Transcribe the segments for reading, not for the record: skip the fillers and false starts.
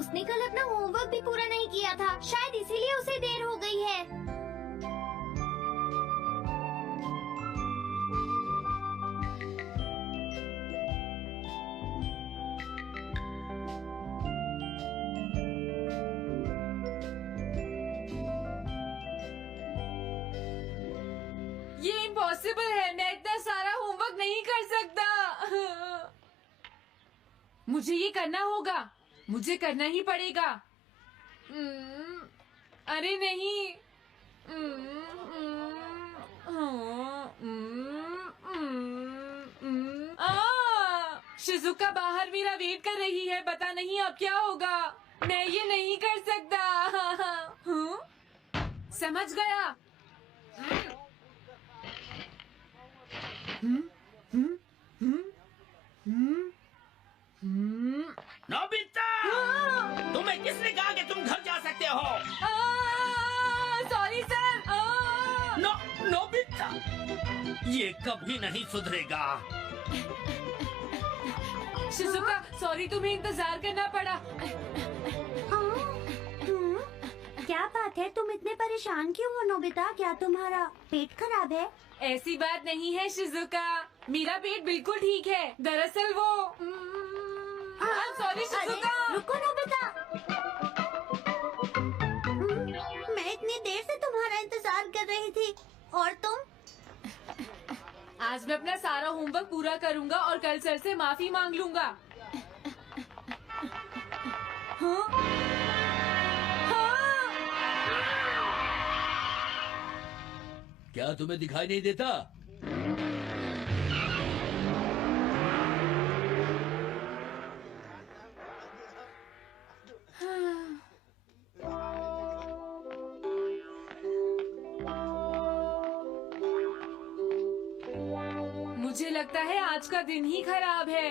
उसने कल अपना होमवर्क भी पूरा नहीं किया था, शायद इसीलिए उसे देर हो गई है। ये इम्पॉसिबल है, मैं इतना सारा होमवर्क नहीं कर सकता। मुझे ये करना होगा, मुझे करना ही पड़ेगा। अरे नहीं। शिजुका बाहर मेरा वेट कर रही है, पता नहीं अब क्या होगा। मैं ये नहीं कर सकता। समझ गया। नोबिता, तुम्हें किसने कहा कि तुम घर जा सकते हो? Sorry sir. नोबिता, ये कभी नहीं सुधरेगा। शिजुका सॉरी, तुम्हें इंतजार करना पड़ा। क्या बात है, तुम इतने परेशान क्यों हो नोबिता? क्या तुम्हारा पेट खराब है? ऐसी बात नहीं है शिजुका, मेरा पेट बिल्कुल ठीक है। दरअसल वो सॉरी शिजुका। रुको नोबिता, मैं इतनी देर से तुम्हारा इंतजार कर रही थी और तुम? आज मैं अपना सारा होमवर्क पूरा करूंगा और कल सर से माफी मांग लूंगा। हाँ? हाँ? क्या तुम्हें दिखाई नहीं देता? मुझे लगता है आज का दिन ही खराब है।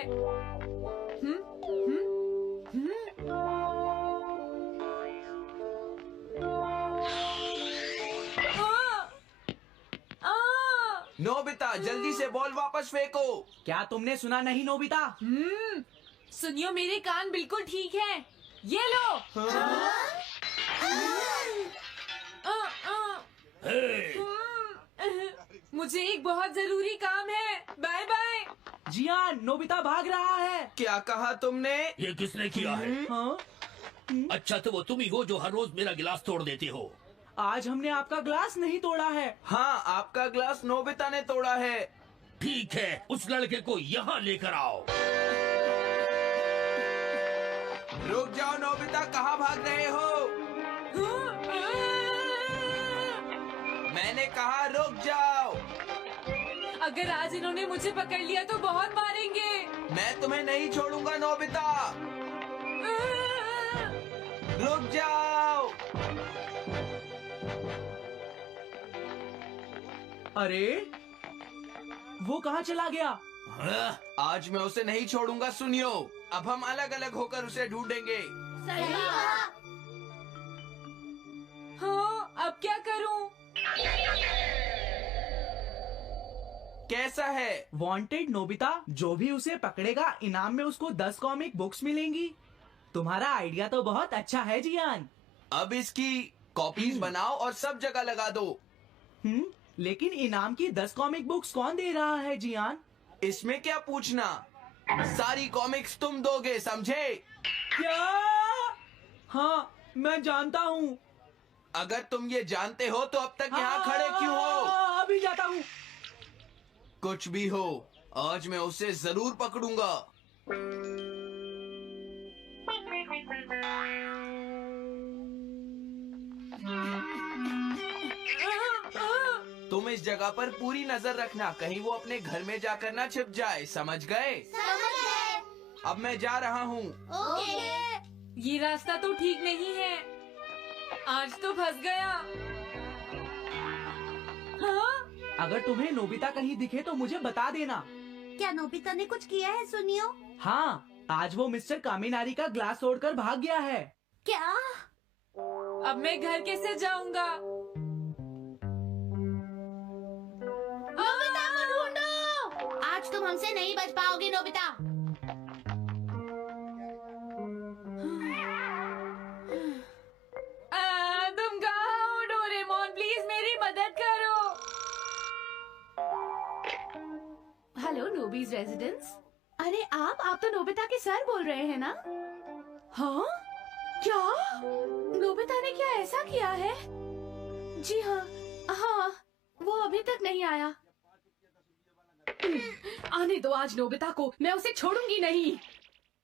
नोबिता, जल्दी से बॉल वापस फेंको। क्या तुमने सुना नहीं नोबिता? सुनियो, मेरे कान बिल्कुल ठीक हैं। ये लो। मुझे एक बहुत जरूरी काम है। Bye bye. जियान, नोबिता भाग रहा है। क्या कहा तुमने? ये किसने किया है? हाँ? अच्छा, तो वो तुम ही हो जो हर रोज मेरा गिलास तोड़ देते हो। आज हमने आपका ग्लास नहीं तोड़ा है। हाँ, आपका ग्लास नोबिता ने तोड़ा है। ठीक है, उस लड़के को यहाँ लेकर आओ। रुक जाओ नोबिता, कहाँ भाग रहे हो? मैंने कहा रुक जाओ। अगर आज इन्होंने मुझे पकड़ लिया तो बहुत मारेंगे। मैं तुम्हें नहीं छोड़ूंगा नोबिता। रुक जाओ। अरे, वो कहाँ चला गया? आज मैं उसे नहीं छोड़ूंगा। सुनियो, अब हम अलग अलग होकर उसे ढूंढेंगे। हाँ, अब क्या करूं? कैसा है? वांटेड नोबिता, जो भी उसे पकड़ेगा इनाम में उसको 10 कॉमिक बुक्स मिलेंगी। तुम्हारा आइडिया तो बहुत अच्छा है जियान। अब इसकी कॉपीज बनाओ और सब जगह लगा दो। लेकिन इनाम की 10 कॉमिक बुक्स कौन दे रहा है जियान? इसमें क्या पूछना, सारी कॉमिक्स तुम दोगे, समझे? क्या? हाँ, मैं जानता हूँ। अगर तुम ये जानते हो तो अब तक यहाँ खड़े क्यों हो? अभी जाता हूँ। कुछ भी हो, आज मैं उसे जरूर पकड़ूंगा। तुम इस जगह पर पूरी नजर रखना, कहीं वो अपने घर में जाकर ना छिप जाए, समझ गए? समझ गए। अब मैं जा रहा हूँ। ओके। ये रास्ता तो ठीक नहीं है, आज तो फंस गया। हाँ? अगर तुम्हें नोबिता कहीं दिखे तो मुझे बता देना। क्या नोबिता ने कुछ किया है सुनियो? हाँ, आज वो मिस्टर कामिनारी का ग्लास तोड़कर भाग गया है। क्या? अब मैं घर कैसे जाऊंगा? नोबिता को ढूंढो। आज तुम हमसे नहीं बच पाओगे नोबिता। नोबीज रेजिडेंस। अरे आप तो नोबिता के सर बोल रहे हैं ना? हाँ? क्या? नोबिता ने क्या ऐसा किया है? जी हाँ, हाँ, वो अभी तक नहीं आया। आने दो आज नोबिता को, मैं उसे छोड़ूंगी नहीं।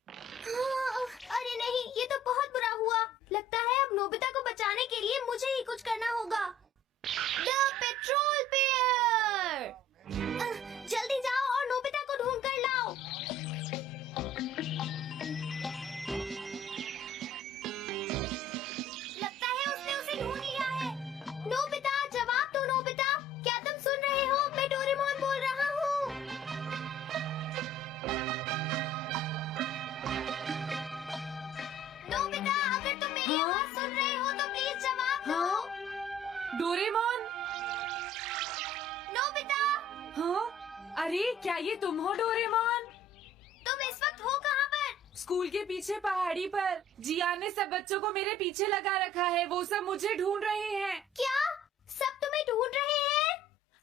अरे नहीं, ये तो बहुत बुरा हुआ। लगता है अब नोबिता को बचाने के लिए मुझे ही कुछ करना होगा। द पेट्रोल पेयर, जल्दी जाओ और नोबिता को ढूंढ कर लाओ। लगता है उसने उसे ढूंढ लिया है। नोबिता, जवाब दो नोबिता, क्या तुम सुन रहे हो? मैं डोरेमोन बोल रहा हूँ। नोबिता, अगर तुम मेरी आवाज सुन रहे हो तो प्लीज जवाब दो। डोरेमोन। नोबिता, हाँ? अरे क्या ये तुम हो डोरेमोन? तुम इस वक्त हो कहाँ पर? स्कूल के पीछे पहाड़ी पर। जियान ने सब बच्चों को मेरे पीछे लगा रखा है, वो सब मुझे ढूंढ रहे हैं। क्या सब तुम्हें ढूंढ रहे हैं?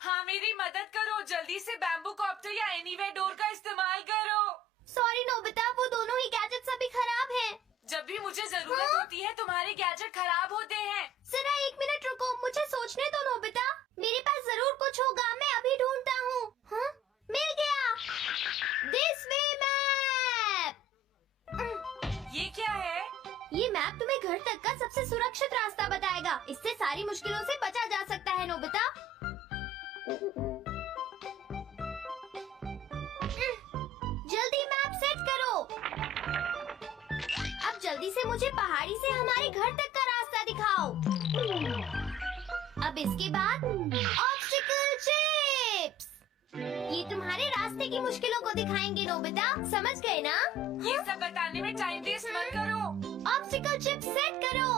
हाँ, मेरी मदद करो, जल्दी से बैम्बू कॉप्टर या एनीवेयर डोर का इस्तेमाल करो। सॉरी नोबिता, वो दोनों ही गैजेट्स अभी खराब हैं। जब भी मुझे जरूरत होती है तुम्हारे गैजेट खराब होते हैं। जरा एक मिनट रुको, मुझे सोचने दो नोबिता। मेरे पास जरूर कुछ होगा, मैं अभी ढूंढता हूँ। हाँ? मिल गया। This way map. ये क्या है? ये मैप तुम्हें घर तक का सबसे सुरक्षित रास्ता बताएगा। इससे सारी मुश्किलों से बचा जा सकता है नोबिता। जल्दी मैप सेट करो। अब जल्दी से मुझे पहाड़ी से हमारे घर तक का रास्ता दिखाओ। अब इसके बाद ऑब्स्टिकल चिप्स। ये तुम्हारे रास्ते की मुश्किलों को दिखाएंगे नोबिता, समझ गए ना? ये सब बताने में टाइम वेस्ट मत करो। ऑब्स्टिकल चिप्स सेट करो।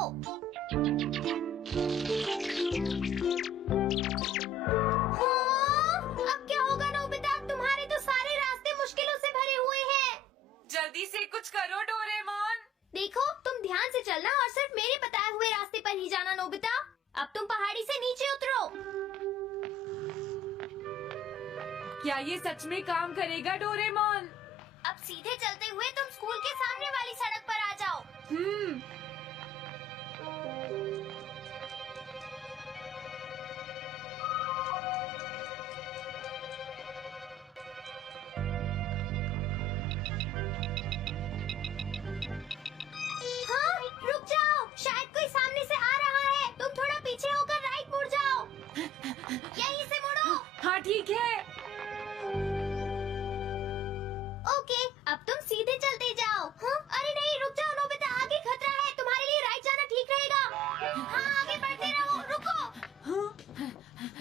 हाँ, अब क्या होगा नोबिता? तुम्हारे तो सारे रास्ते मुश्किलों से भरे हुए हैं। जल्दी से कुछ करो डोरेमोन। देखो, तुम ध्यान से चलना और सिर्फ मेरे बताए हुए रास्ते पर ही जाना नोबिता। अब तुम पहाड़ी से नीचे उतरो। क्या ये सच में काम करेगा डोरेमोन? अब सीधे चलते हुए तुम स्कूल के सामने वाली सड़क पर आ जाओ। हाँ, रुक जाओ, शायद कोई सामने से आ रहा है। तुम थोड़ा पीछे होकर राइट मुड़ जाओ। यहीं से मुड़ो। हाँ ठीक है। ओके, अब तुम सीधे चलते जाओ। हाँ? अरे नहीं, रुक जाओ नोबिता, आगे खतरा है। तुम्हारे लिए राइट जाना ठीक रहेगा। हाँ, आगे बढ़ते रहो। रुको,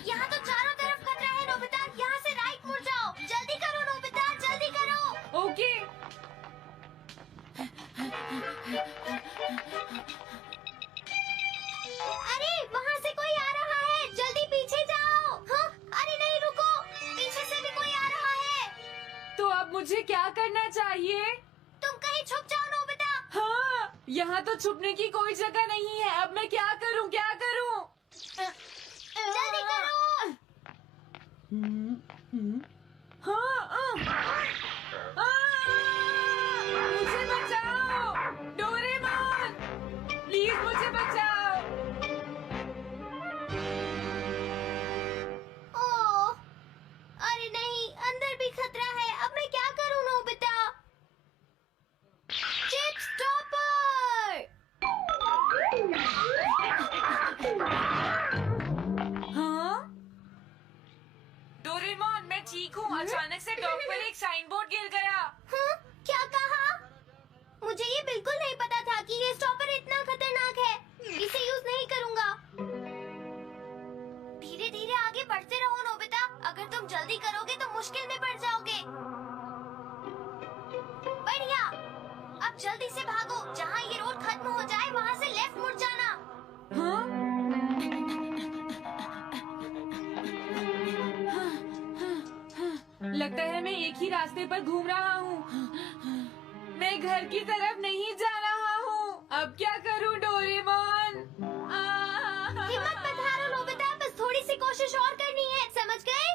यहाँ तो चारों तरफ खतरा है नोबिता, यहाँ से राइट मुड़ जाओ। जल्दी करो नोबिता, जल्दी करो। ओके। अरे वहाँ से कोई आ रहा है, जल्दी पीछे जाओ। हाँ? अरे नहीं, रुको, पीछे से भी कोई आ रहा है। तो अब मुझे क्या करना चाहिए? तुम कहीं छुप जाओ नोबिता। हाँ, यहाँ तो छुपने की कोई जगह नहीं है। अब मैं क्या करूँ, क्या करूँ? जल्दी करो। हाँ, मुझे बचाओ डोरेमोन, प्लीज मुझे बचाओ। ओह, अरे नहीं, अंदर भी खतरा है। अब मैं क्या करूं नोबिता? Chip stopper. हाँ? डोरेमोन, मैं ठीक हूँ। अचानक से डॉग पर एक साइन बोर्ड गिर गया। हाँ? क्या कहा? मुझे ये बिल्कुल नहीं पता था कि ये स्टॉपर इतना खतरनाक है। इसे यूज नहीं करूंगा। धीरे धीरे आगे बढ़ते रहो नोबिता। अगर तुम जल्दी करोगे तो मुश्किल में पड़ जाओगे। बढ़िया, अब जल्दी से भागो। जहाँ ये रोड खत्म हो जाए वहाँ से लेफ्ट मुड़ जाना। हाँ? लगता है मैं एक ही रास्ते पर घूम रहा हूँ। मैं घर की तरफ नहीं जा रहा हूँ। अब क्या करूँ डोरेमोन? हिम्मत मत हारो नोबिता, बस थोड़ी सी कोशिश और करनी है, समझ गए?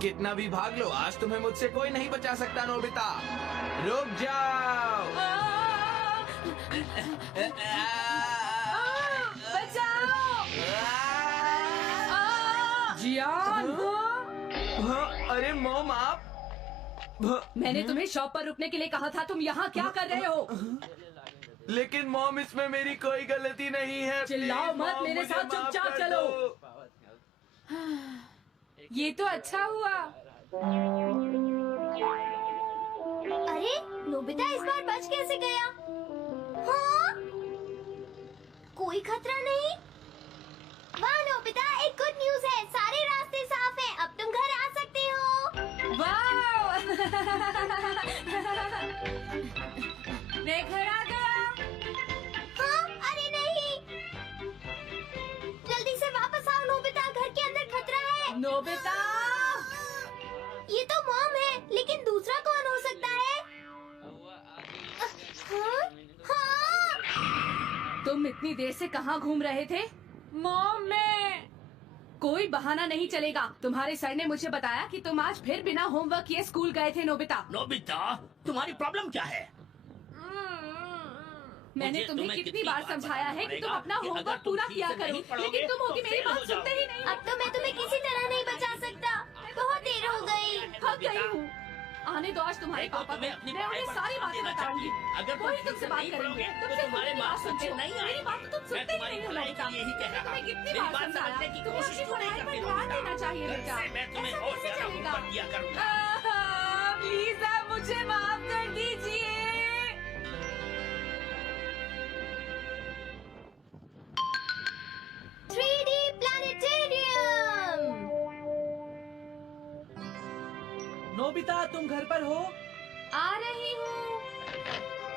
कितना भी भाग लो, आज तुम्हें मुझसे कोई नहीं बचा सकता नोबिता। रुक जाओ। बचाओ! जियान! अरे मॉम आप मैंने तुम्हें शॉप पर रुकने के लिए कहा था, तुम यहाँ क्या कर रहे हो? लेकिन मॉम इसमें मेरी कोई गलती नहीं है। चिल्लाओ प्लीज, मत, मॉम, मेरे मुझे साथ माफ चुपचाप कर चलो। दो। ये तो अच्छा हुआ। अरे नोबिता इस बार बच कैसे गया? हाँ? कोई खतरा नहीं? वाह नोबिता, एक गुड न्यूज़ है, सारे रास्ते साफ हैं, अब तुम घर आ सकते हो। वाओ! मैं घर आ गया। हाँ? अरे नहीं, जल्दी से वापस आओ नोबिता, घर के अंदर खतरा है। नोबिता! ये तो मॉम है, लेकिन दूसरा कौन हो सकता है? हाँ? हाँ? तुम इतनी देर से कहाँ घूम रहे थे? मॉम, मैं कोई बहाना नहीं चलेगा। तुम्हारे सर ने मुझे बताया कि तुम आज फिर बिना होमवर्क किए स्कूल गए थे नोबिता। नोबिता, तुम्हारी प्रॉब्लम क्या है? मैंने तुम्हें कितनी बार समझाया है कि तुम अपना होमवर्क पूरा किया करो, लेकिन तुम होगी मेरी बात सुनते ही नहीं। अब तो मैं तुम्हें किसी तरह नहीं बचा सकता, बहुत देर हो गई। थक गई हूँ। आने दो आज तुम्हारे पापा को, मैं उन्हें सारी बातें बताऊंगी। अगर कोई तुमसे बात करेंगे, तुमसे तुम्हारे मेरी बात बात सुनते हो, नहीं मेरी बात तो तुम सुनते ही नहीं हो बेटा। यही कह रहा तुम्हें कितनी मेरी बार बात समझाया समझने की तुम्हें कोशिश अपनी क्यों नहीं पढ़ाई करती पर हो ध्यान बेटा? देना चाहिए कल बेटा। से मैं तुम्हें ऐसा और कैसे ज्यादा चलेगा? होमवर्क दिया करूंगा। प्लीज आप मुझे माफ कर दीजिए। प्लानेटेरियम। नोबिता तुम घर पर हो? आ रही हूँ।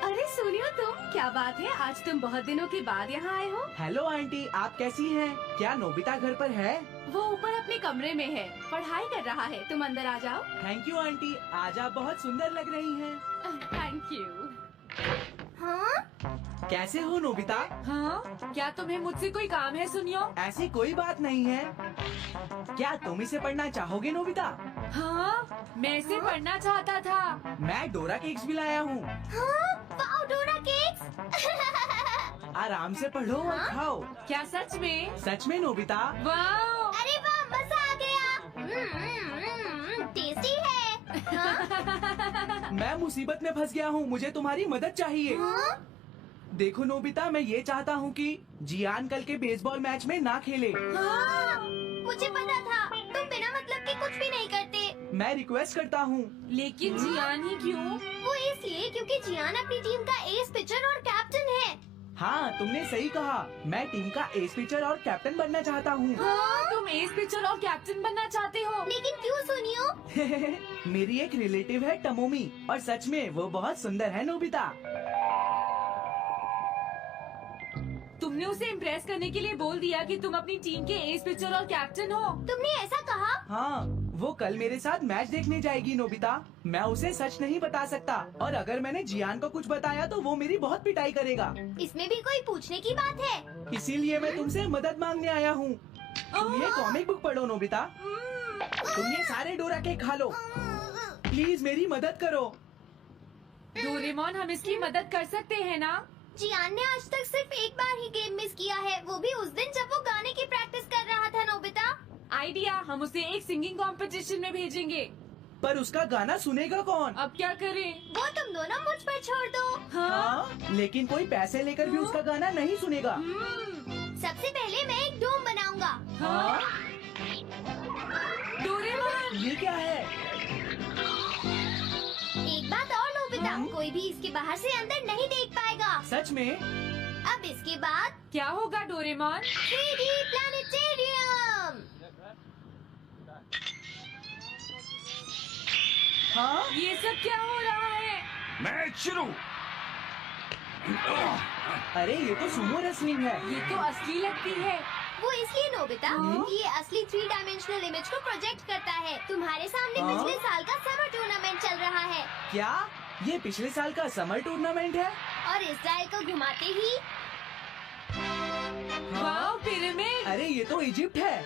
अरे सुनियो तुम, क्या बात है, आज तुम बहुत दिनों के बाद यहाँ आए हो? हेलो आंटी, आप कैसी हैं? क्या नोबिता घर पर है? वो ऊपर अपने कमरे में है, पढ़ाई कर रहा है। तुम अंदर आ जाओ। थैंक यू आंटी, आज आप बहुत सुंदर लग रही हैं। Thank you. हाँ? कैसे हो नोबिता? हाँ, क्या तुम्हें मुझसे कोई काम है सुनियो? ऐसी कोई बात नहीं है। क्या तुम इसे पढ़ना चाहोगे नोबिता? हाँ, मैं इसे पढ़ना चाहता था। मैं डोरा केक्स भी लाया हूँ। हाँ? वाओ, डोरा केक्स। आराम से पढ़ो और खाओ। क्या सच में? सच में नोबिता? वाओ! अरे वाह, मजा आ गया। टेस्टी है। हाँ? मैं मुसीबत में फंस गया हूँ, मुझे तुम्हारी मदद चाहिए। हाँ? देखो नोबिता, मैं ये चाहता हूँ कि जियान कल के बेसबॉल मैच में ना खेले। हाँ? मुझे पता था, तुम बिना मतलब के कुछ भी नहीं करते। मैं रिक्वेस्ट करता हूँ। लेकिन जियान ही क्यों? वो इसलिए क्योंकि जियान अपनी टीम का एस पिचर और कैप्टन है। हाँ, तुमने सही कहा। मैं टीम का एस पिचर और कैप्टन बनना चाहता हूँ। हाँ? तुम एस पिचर और कैप्टन बनना चाहते हो? लेकिन क्यों सुनियो? मेरी एक रिलेटिव है टमोमी, और सच में वो बहुत सुंदर है नोबिता। तुमने उसे इम्प्रेस करने के लिए बोल दिया कि तुम अपनी टीम के एस पिचर और कैप्टन हो। तुमने ऐसा कहा? हाँ, वो कल मेरे साथ मैच देखने जाएगी नोबिता। मैं उसे सच नहीं बता सकता, और अगर मैंने जियान को कुछ बताया तो वो मेरी बहुत पिटाई करेगा। इसमें भी कोई पूछने की बात है? इसीलिए मैं तुमसे मदद मांगने आया हूँ। तुम ये कॉमिक बुक पढ़ो नोबिता। तुम ये सारे डोरा केक खा लो। प्लीज मेरी मदद करो। डोरेमोन, हम इसकी मदद कर सकते हैं ना? जियान ने आज तक सिर्फ एक बार ही गेम मिस किया है, वो भी उस दिन जब वो गाने की प्रैक्टिस कर रहा था नोबिता। आइडिया, हम उसे एक सिंगिंग कंपटीशन में भेजेंगे। पर उसका गाना सुनेगा कौन? अब क्या करें? वो तुम दोनों मुझ पर छोड़ दो। हाँ? लेकिन कोई पैसे लेकर भी उसका गाना नहीं सुनेगा। सबसे पहले मैं एक डोम बनाऊंगा। हाँ? डोरेमोन! ये क्या है? एक बात और नोबिता, कोई भी इसके बाहर से अंदर नहीं देख पाएगा। सच में? अब इसके बाद क्या होगा डोरेमोन? 3D planetarium. हाँ? ये सब क्या हो रहा है? मैच शुरू। अरे ये तो सुमो रेसलिंग है। ये तो असली लगती है। वो इसलिए नोबिता, क्योंकि ये असली 3 डायमेंशनल इमेज को प्रोजेक्ट करता है। तुम्हारे सामने हाँ? पिछले साल का समर टूर्नामेंट चल रहा है, क्या ये पिछले साल का समर टूर्नामेंट है? और इस डायल को घुमाते ही वाओ, पिरामिड! अरे ये तो इजिप्ट है।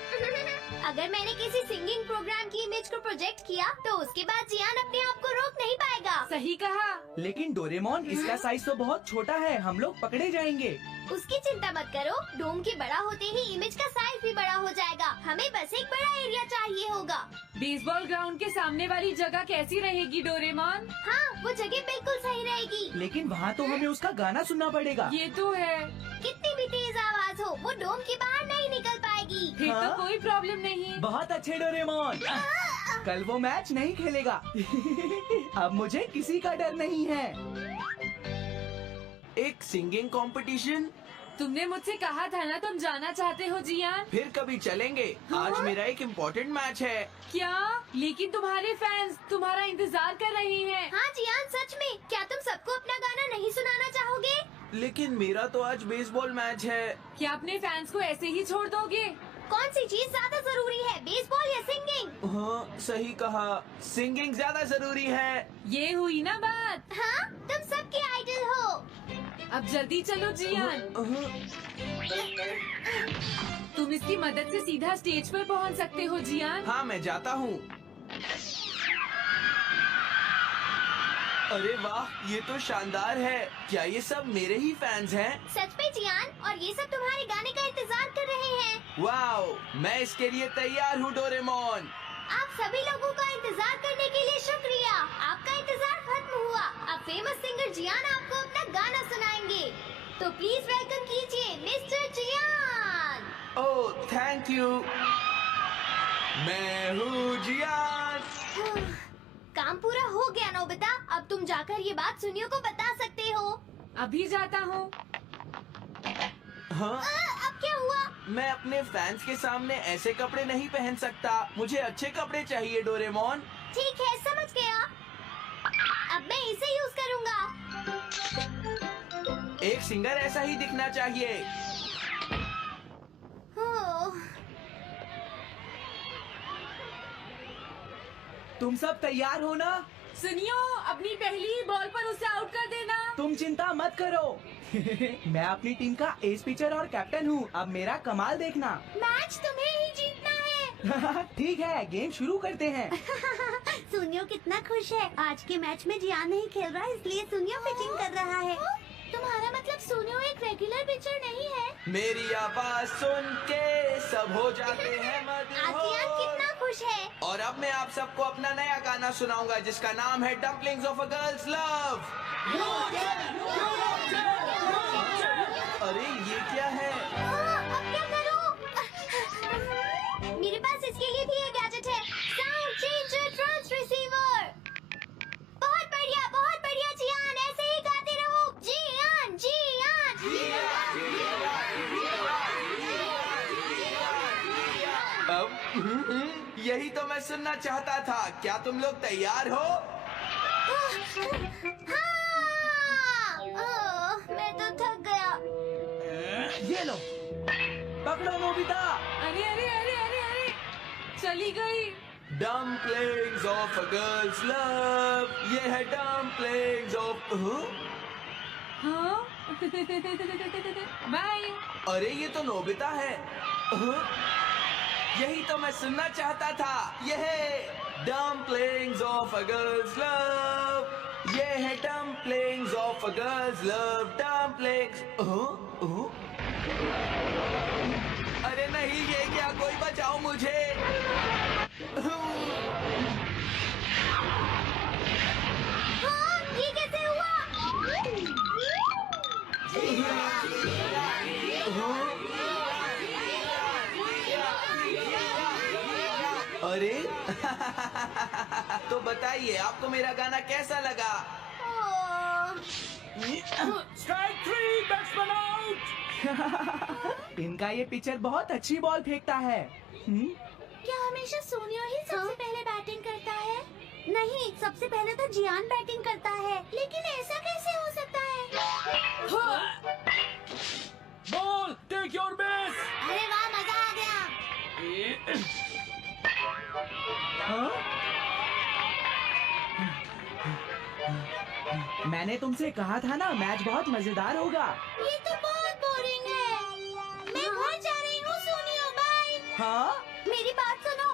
अगर मैंने किसी सिंगिंग प्रोग्राम की इमेज मैच को प्रोजेक्ट किया तो उसके बाद जियान अपने आप को रोक नहीं पाएगा। सही कहा। लेकिन डोरेमोन इसका साइज तो बहुत छोटा है, हम लोग पकड़े जाएंगे। उसकी चिंता मत करो, डोम के बड़ा होते ही इमेज का साइज भी बड़ा हो जाएगा। हमें बस एक बड़ा एरिया चाहिए होगा। बेसबॉल ग्राउंड के सामने वाली जगह कैसी रहेगी डोरेमोन? हाँ, वो जगह बिल्कुल सही रहेगी। लेकिन वहाँ तो हमें उसका गाना सुनना पड़ेगा। ये तो है। कितनी भी तेज आवाज हो, वो डोम के बाहर नहीं निकल पाएगी। फिर हाँ? तो कोई प्रॉब्लम नहीं। बहुत अच्छे डोरेमोन। कल वो मैच नहीं खेलेगा। अब मुझे किसी का डर नहीं है। एक सिंगिंग कंपटीशन? तुमने मुझसे कहा था ना तुम जाना चाहते हो जियान। फिर कभी चलेंगे। आज मेरा एक इम्पोर्टेंट मैच है। क्या? लेकिन तुम्हारे फैंस तुम्हारा इंतजार कर रहे हैं। हाँ जियान, सच में क्या तुम सबको अपना गाना नहीं सुनाना चाहोगे? लेकिन मेरा तो आज बेसबॉल मैच है। क्या अपने फैंस को ऐसे ही छोड़ दोगे? कौन सी चीज ज्यादा जरूरी है, बेसबॉल या सिंगिंग? हाँ, सही कहा। सिंगिंग ज्यादा जरूरी है। ये हुई ना बात। हाँ, तुम सबके आइडल हो। अब जल्दी चलो जियान। तुम इसकी मदद से सीधा स्टेज पर पहुंच सकते हो जियान। हाँ, मैं जाता हूँ। अरे वाह, ये तो शानदार है। क्या ये सब मेरे ही फैंस हैं? सच में जियान, और ये सब तुम्हारे गाने का इंतजार कर रहे हैं। वाओ, मैं इसके लिए तैयार हूँ डोरेमोन। आप सभी लोगों का इंतजार करने के लिए शुक्रिया। आपका इंतजार खत्म हुआ। अब फेमस सिंगर जियान आपको अपना गाना सुनाएंगे। तो प्लीज वेलकम कीजिए mister Jian. Oh, thank you. मैं हूँ जियान। काम पूरा हो गया नोबिता। अब तुम जाकर ये बात सुनियो को बता सकते हो। अभी जाता हूँ। हाँ, अब क्या हुआ? मैं अपने फैंस के सामने ऐसे कपड़े नहीं पहन सकता। मुझे अच्छे कपड़े चाहिए डोरेमोन। ठीक है, समझ गया। अब मैं इसे यूज करूँगा। एक सिंगर ऐसा ही दिखना चाहिए। ओह, तुम सब तैयार हो ना? सुनियो, अपनी पहली बॉल पर उसे आउट कर देना। तुम चिंता मत करो। मैं अपनी टीम का एस पिचर और कैप्टन हूँ। अब मेरा कमाल देखना। मैच तुम्हें ही जीतना है। ठीक है, गेम शुरू करते हैं। सुनियो कितना खुश है। आज के मैच में जियान नहीं खेल रहा, इसलिए सुनियो पिचिंग कर रहा है। तुम्हारा मतलब सुनियो एक रेगुलर पिचर नहीं है? मेरी आवाज सुन के सब हो जाते हैं आज जियान मदहोश। कितना खुश है। और अब मैं आप सबको अपना नया गाना सुनाऊंगा जिसका नाम है dumplings of a girls love. अरे ये क्या है? अब क्या करूं? मेरे पास इसके लिए भी एक गैजेट है, साउंड चेंजर ट्रांस रिसीवर। बहुत बढ़िया जियान, ऐसे ही गाते रहो। जियान जियान अब यही तो मैं सुनना चाहता था। क्या तुम लोग तैयार हो? हाँ। ओह, मैं तो थक गया। ये लो, पकड़ो नोबिता। अरे अरे अरे अरे अरे, चली गई। Dumplings of a girls love. ये है डम्पलिंग्स ऑफ। हाँ? बाय। अरे ये तो नोबिता है। यही तो मैं सुनना चाहता था। ये है dumplings of a girls love. ये है dumplings of a girls love. Dumplings. अरे नहीं, ये क्या? कोई बचाओ मुझे। हाँ, ये कैसे हुआ? अरे तो बताइए, आपको मेरा गाना कैसा लगा? ओह, स्ट्राइक 3, बैट्समैन आउट। इनका ये पिचर बहुत अच्छी बॉल फेंकता है। क्या हमेशा सोनियो ही सबसे पहले बैटिंग करता है? नहीं, सबसे पहले तो जियान बैटिंग करता है। लेकिन ऐसा कैसे हो सकता है? Ball, take your base. अरे वाह, मजा आ गया। हाँ? मैंने तुमसे कहा था ना, मैच बहुत मजेदार होगा। ये तो बहुत बोरिंग है। मैं घर जा रही हूँ सोनियो, बाय। हाँ? मेरी बात सुनो।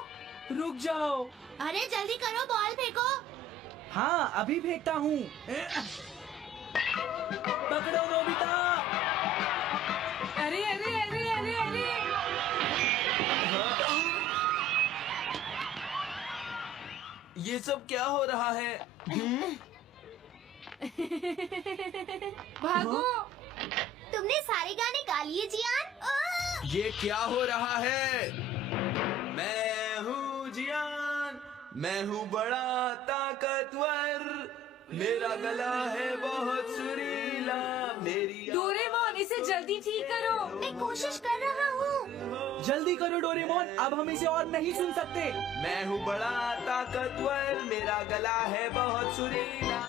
रुक जाओ। अरे जल्दी करो, बॉल फेंको। हाँ अभी फेंकता हूँ। पकड़ो नोबिता। अरे अरे अरे अरे अरे ये सब क्या हो रहा है? भागो। तुमने सारे गाने गा लिए जियान। ये क्या हो रहा है? मैं हूँ जियान, मैं हूँ बड़ा ताकतवर, मेरा गला है बहुत सुरीला, मेरी डोरेमोन, इसे जल्दी ठीक करो। मैं कोशिश कर रहा हूँ। जल्दी करो डोरेमोन, अब हम इसे और नहीं सुन सकते। मैं हूँ बड़ा ताकतवर, मेरा गला है बहुत सुरीला।